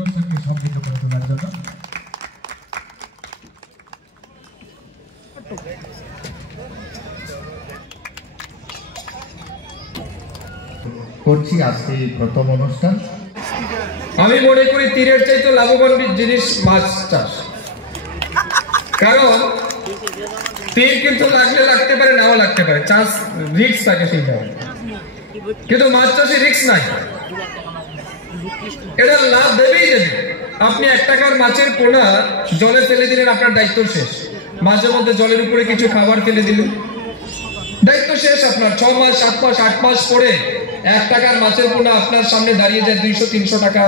অনুষ্ঠানকে সমৃদ্ধ করে তোলার জন্য করছি আজকে প্রথম অনুষ্ঠান। আমি মনে করি তীরের চাইতে লাভবান জিনিস মাছ চাষ, কারণ তীর কিন্তু লাগলে লাগতে পারে, নাও লাগতে পারে, চাষ রিস্ক থাকে সেই কারণে, কিন্তু মাছ চাষে রিস্ক নাই, এটা লাভ দেবেই দেবে। আপনি 1 টাকার মাছের পোনা জলে ফেলে দিলেন, আপনার দায়িত্ব শেষ। মাঝে মধ্যে জলের উপরে কিছু খাবার ফেলে দিলেন, দায়িত্ব শেষ আপনার। 6 মাস 7 মাস 8 মাস পরে 1 টাকার মাছের পোনা আপনার সামনে দাঁড়িয়ে যায় 200-300 টাকা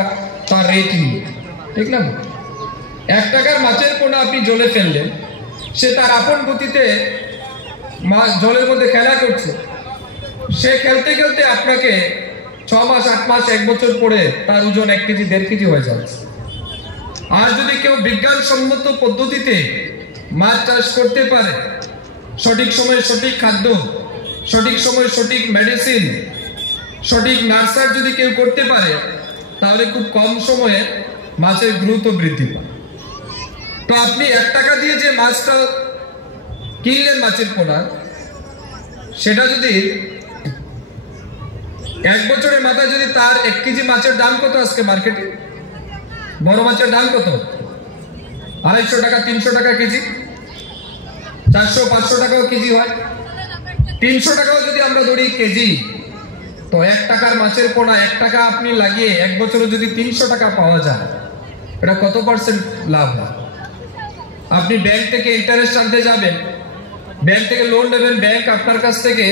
তার রেটিং, ঠিক না? 1 টাকার মাছের পোনা আপনি জলে ফেললেন, সে তার আপন গতিতে জলের মধ্যে খেলা করছে, সে খেলতে খেলতে আপনাকে 6 মাস 8 মাস 1 বছর পরে তার ওজন 1 কেজি 1.5 কেজি হয়ে যাচ্ছে। আর যদি কেউ বিজ্ঞানসম্মত পদ্ধতিতে মাছ চাষ করতে পারে, সঠিক সময়ে সঠিক খাদ্য, সঠিক সময়ে সঠিক মেডিসিন, সঠিক নার্সার যদি কেউ করতে পারে, তাহলে খুব কম সময়ে মাছের দ্রুত বৃদ্ধি পায়। তো আপনি 1 টাকা দিয়ে যে মাছটা কিনলেন মাছের পোনা, সেটা যদি 1 বছরের মাথায় যদি তার 1 কেজি মাছের দাম কত আজকে মার্কেটে? বড় মাছের দাম কত? 250 টাকা 300 টাকা কেজি, 400-500 টাকাও কেজি হয়, 300 টাকাও যদি আমরা ধরি কেজি, তো 1 টাকার মাছের পোনা 1 টাকা আপনি লাগিয়ে 1 বছরে যদি 300 টাকা পাওয়া যায়, এটা কত পার্সেন্ট লাভ হয়? আপনি ব্যাংক থেকে ইন্টারেস্ট আনতে যাবেন, ব্যাংক থেকে লোন নেবেন, ব্যাংক আপনার কাছ থেকে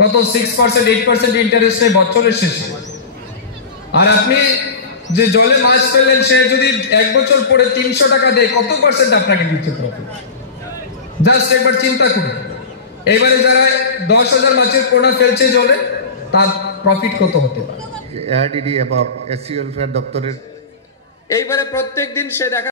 কত 6% 8% ইন্টারেস্টে বছরের শেষে। আর আপনি যে জলে মাছ ফেললেন, সে যদি 1 বছর পরে 300 টাকা দেয়, কত পার্সেন্ট আপনাকে দিচ্ছে প্রফিট? জাস্ট একবার চিন্তা করুন। এবারে যারা 10,000 মাছের পোনা ফেলছে জলে, তার প্রফিট কত হতে পারে? এআরডিডি এবং এসসি ওয়েলফেয়ার দপ্তরের এইবারে প্রত্যেক দিন সে দেখা